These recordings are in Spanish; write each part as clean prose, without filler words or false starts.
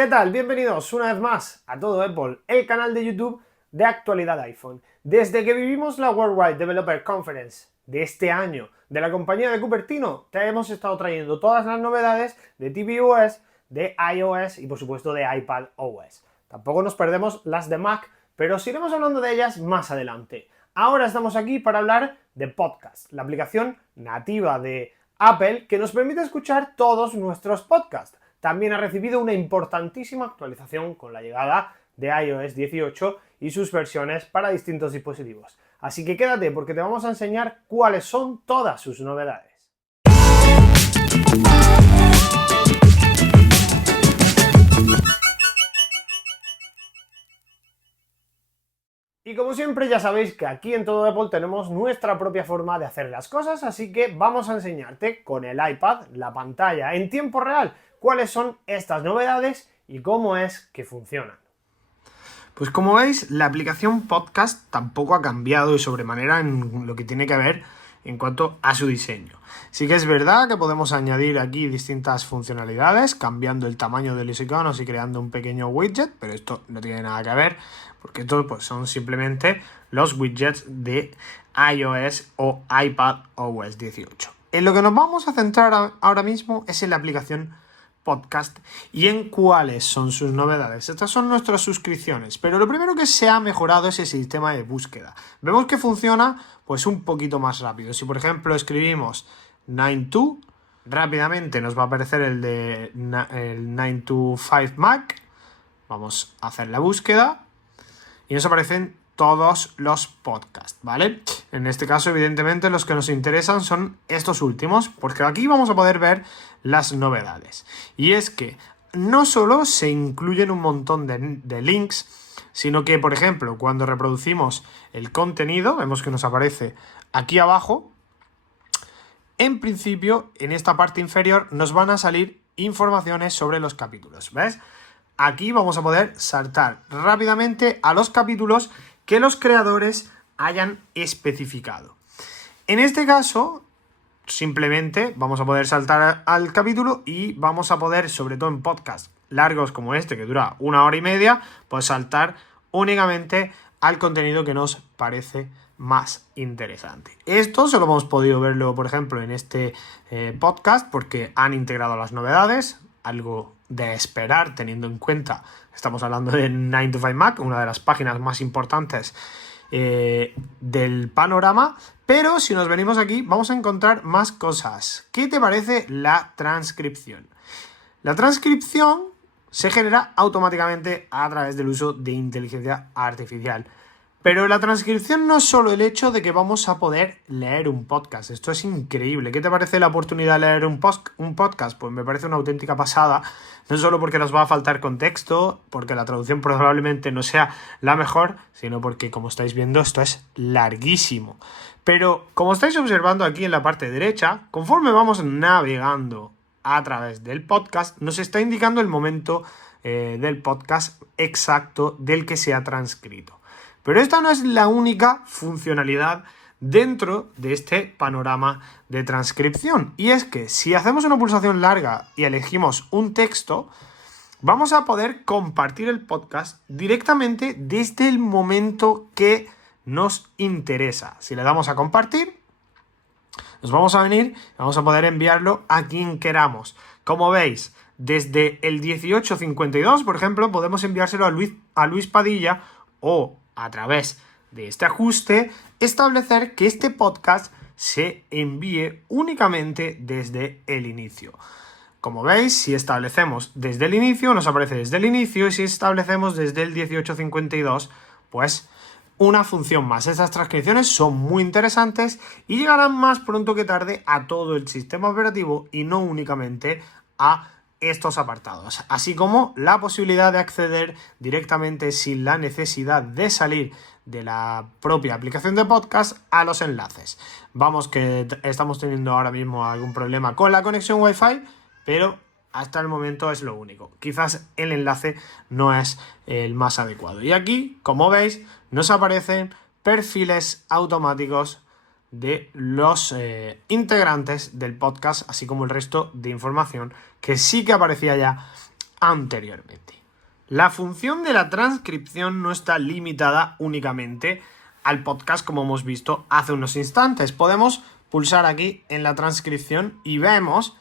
¿Qué tal? Bienvenidos una vez más a Todo Apple, el canal de YouTube de actualidad iPhone. Desde que vivimos la Worldwide Developer Conference de este año de la compañía de Cupertino, te hemos estado trayendo todas las novedades de tvOS, de iOS y por supuesto de iPadOS. Tampoco nos perdemos las de Mac, pero os iremos hablando de ellas más adelante. Ahora estamos aquí para hablar de Podcast, la aplicación nativa de Apple que nos permite escuchar todos nuestros podcasts. También ha recibido una importantísima actualización con la llegada de iOS 18 y sus versiones para distintos dispositivos. Así que quédate porque te vamos a enseñar cuáles son todas sus novedades. Y como siempre ya sabéis que aquí en Todo Apple tenemos nuestra propia forma de hacer las cosas, así que vamos a enseñarte con el iPad, la pantalla en tiempo real, cuáles son estas novedades y cómo es que funcionan. Pues como veis, la aplicación Podcast tampoco ha cambiado de sobremanera en lo que tiene que ver en cuanto a su diseño. Sí que es verdad que podemos añadir aquí distintas funcionalidades, cambiando el tamaño de los iconos y creando un pequeño widget, pero esto no tiene nada que ver, porque estos pues, son simplemente los widgets de iOS o iPadOS 18. En lo que nos vamos a centrar ahora mismo es en la aplicación Podcast y en cuáles son sus novedades. Estas son nuestras suscripciones, pero lo primero que se ha mejorado es el sistema de búsqueda. Vemos que funciona pues un poquito más rápido. Si por ejemplo escribimos 9to, rápidamente nos va a aparecer el 9to5Mac. Vamos a hacer la búsqueda y nos aparecen todos los podcasts, ¿vale? En este caso, evidentemente, los que nos interesan son estos últimos, porque aquí vamos a poder ver las novedades. Y es que no solo se incluyen un montón de links, sino que, por ejemplo, cuando reproducimos el contenido, vemos que nos aparece aquí abajo, en principio, en esta parte inferior, nos van a salir informaciones sobre los capítulos, ¿ves? Aquí vamos a poder saltar rápidamente a los capítulos que los creadores hayan especificado. En este caso, simplemente vamos a poder saltar al capítulo y vamos a poder, sobre todo en podcasts largos como este, que dura 1 hora y media, pues saltar únicamente al contenido que nos parece más interesante. Esto solo hemos podido verlo, por ejemplo, en este podcast, porque han integrado las novedades, algo de esperar teniendo en cuenta, estamos hablando de 9to5Mac, una de las páginas más importantes del panorama, pero si nos venimos aquí vamos a encontrar más cosas. ¿Qué te parece la transcripción? La transcripción se genera automáticamente a través del uso de inteligencia artificial. Pero la transcripción no es solo el hecho de que vamos a poder leer un podcast. Esto es increíble. ¿Qué te parece la oportunidad de leer un podcast? Pues me parece una auténtica pasada. No solo porque nos va a faltar contexto, porque la traducción probablemente no sea la mejor, sino porque, como estáis viendo, esto es larguísimo. Pero, como estáis observando aquí en la parte derecha, conforme vamos navegando a través del podcast, nos está indicando el momento del podcast exacto del que se ha transcrito. Pero esta no es la única funcionalidad dentro de este panorama de transcripción. Y es que si hacemos una pulsación larga y elegimos un texto, vamos a poder compartir el podcast directamente desde el momento que nos interesa. Si le damos a compartir, nos vamos a venir y vamos a poder enviarlo a quien queramos. Como veis, desde el 1852, por ejemplo, podemos enviárselo a Luis Padilla o a través de este ajuste, establecer que este podcast se envíe únicamente desde el inicio. Como veis, si establecemos desde el inicio, nos aparece desde el inicio, y si establecemos desde el 1852, pues una función más. Estas transcripciones son muy interesantes y llegarán más pronto que tarde a todo el sistema operativo y no únicamente a estos apartados, así como la posibilidad de acceder directamente sin la necesidad de salir de la propia aplicación de podcast a los enlaces. Vamos que estamos teniendo ahora mismo algún problema con la conexión Wi-Fi, pero hasta el momento es lo único. Quizás el enlace no es el más adecuado. Y aquí, como veis, nos aparecen perfiles automáticos de los integrantes del podcast, así como el resto de información que sí que aparecía ya anteriormente. La función de la transcripción no está limitada únicamente al podcast, como hemos visto hace unos instantes. Podemos pulsar aquí en la transcripción y vemos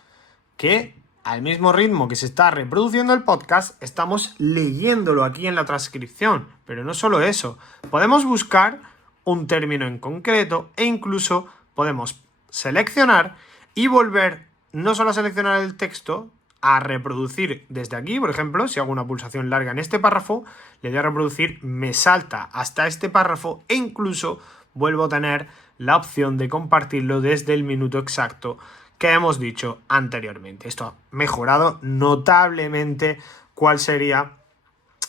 que al mismo ritmo que se está reproduciendo el podcast, estamos leyéndolo aquí en la transcripción. Pero no solo eso, podemos buscar un término en concreto e incluso podemos seleccionar y volver no solo a seleccionar el texto, a reproducir desde aquí. Por ejemplo, si hago una pulsación larga en este párrafo, le doy a reproducir, me salta hasta este párrafo e incluso vuelvo a tener la opción de compartirlo desde el minuto exacto que hemos dicho anteriormente. Esto ha mejorado notablemente cuál sería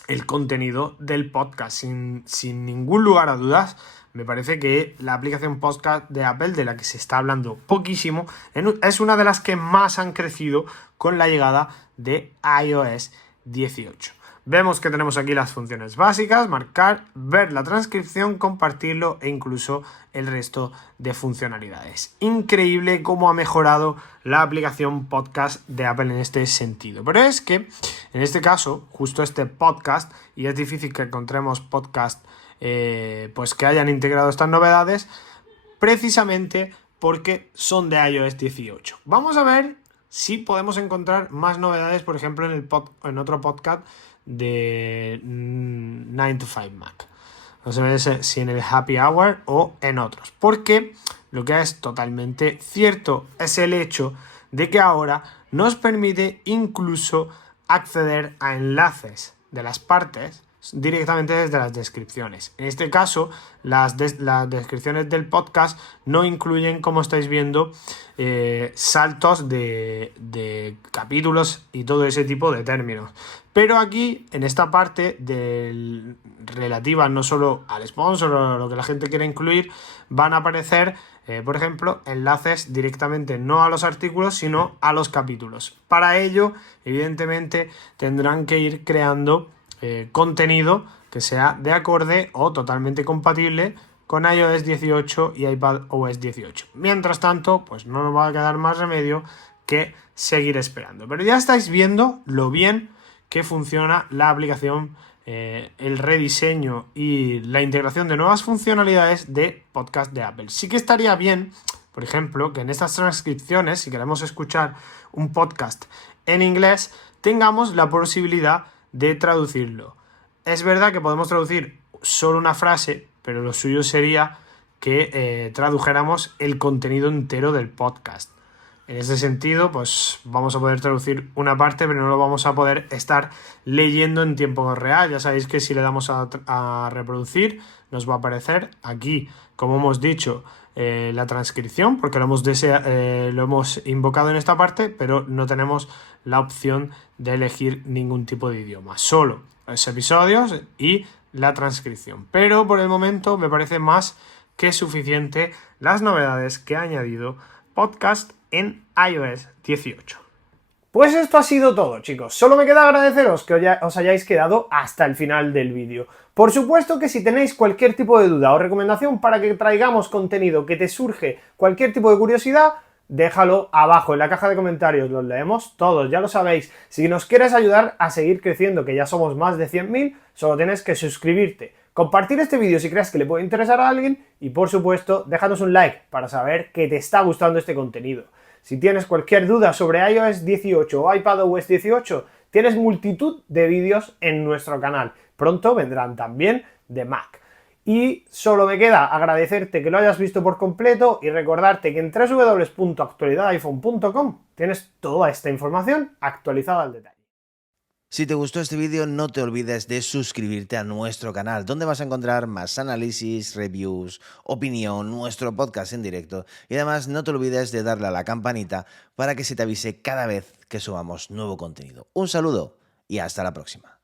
el contenido del podcast. Sin ningún lugar a dudas, me parece que la aplicación podcast de Apple, de la que se está hablando poquísimo, es una de las que más han crecido con la llegada de iOS 18. Vemos que tenemos aquí las funciones básicas: marcar, ver la transcripción, compartirlo e incluso el resto de funcionalidades. Increíble cómo ha mejorado la aplicación podcast de Apple en este sentido. Pero es que, en este caso, justo este podcast, y es difícil que encontremos podcast pues que hayan integrado estas novedades, precisamente porque son de iOS 18. Vamos a ver si podemos encontrar más novedades, por ejemplo, en otro podcast de 9 to 5 Mac. No sé si en el Happy Hour o en otros. Porque lo que es totalmente cierto es el hecho de que ahora nos permite incluso acceder a enlaces de las partes directamente desde las descripciones. En este caso, las descripciones del podcast no incluyen, como estáis viendo, saltos de capítulos y todo ese tipo de términos. Pero aquí, en esta parte relativa no solo al sponsor o lo que la gente quiere incluir, van a aparecer, por ejemplo, enlaces directamente no a los artículos, sino a los capítulos. Para ello, evidentemente, tendrán que ir creando contenido que sea de acorde o totalmente compatible con iOS 18 y iPadOS 18. Mientras tanto, pues no nos va a quedar más remedio que seguir esperando. Pero ya estáis viendo lo bien que funciona la aplicación, el rediseño y la integración de nuevas funcionalidades de podcast de Apple. Sí que estaría bien, por ejemplo, que en estas transcripciones, si queremos escuchar un podcast en inglés, tengamos la posibilidad de traducirlo. Es verdad que podemos traducir solo una frase, pero lo suyo sería que tradujéramos el contenido entero del podcast. En ese sentido, pues vamos a poder traducir una parte, pero no lo vamos a poder estar leyendo en tiempo real. Ya sabéis que si le damos a reproducir, nos va a aparecer aquí, como hemos dicho, la transcripción, porque lo hemos invocado en esta parte, pero no tenemos la opción de elegir ningún tipo de idioma, solo los episodios y la transcripción. Pero por el momento me parece más que suficiente las novedades que ha añadido podcast en iOS 18. Pues esto ha sido todo, chicos. Solo me queda agradeceros que os hayáis quedado hasta el final del vídeo. Por supuesto que si tenéis cualquier tipo de duda o recomendación para que traigamos contenido, que te surge cualquier tipo de curiosidad, déjalo abajo en la caja de comentarios, los leemos todos, ya lo sabéis. Si nos quieres ayudar a seguir creciendo, que ya somos más de 100.000, solo tienes que suscribirte, compartir este vídeo si crees que le puede interesar a alguien y, por supuesto, déjanos un like para saber que te está gustando este contenido. Si tienes cualquier duda sobre iOS 18 o iPadOS 18, tienes multitud de vídeos en nuestro canal. Pronto vendrán también de Mac. Y solo me queda agradecerte que lo hayas visto por completo y recordarte que en www.actualidadiphone.com tienes toda esta información actualizada al detalle. Si te gustó este vídeo, no te olvides de suscribirte a nuestro canal, donde vas a encontrar más análisis, reviews, opinión, nuestro podcast en directo y además no te olvides de darle a la campanita para que se te avise cada vez que subamos nuevo contenido. Un saludo y hasta la próxima.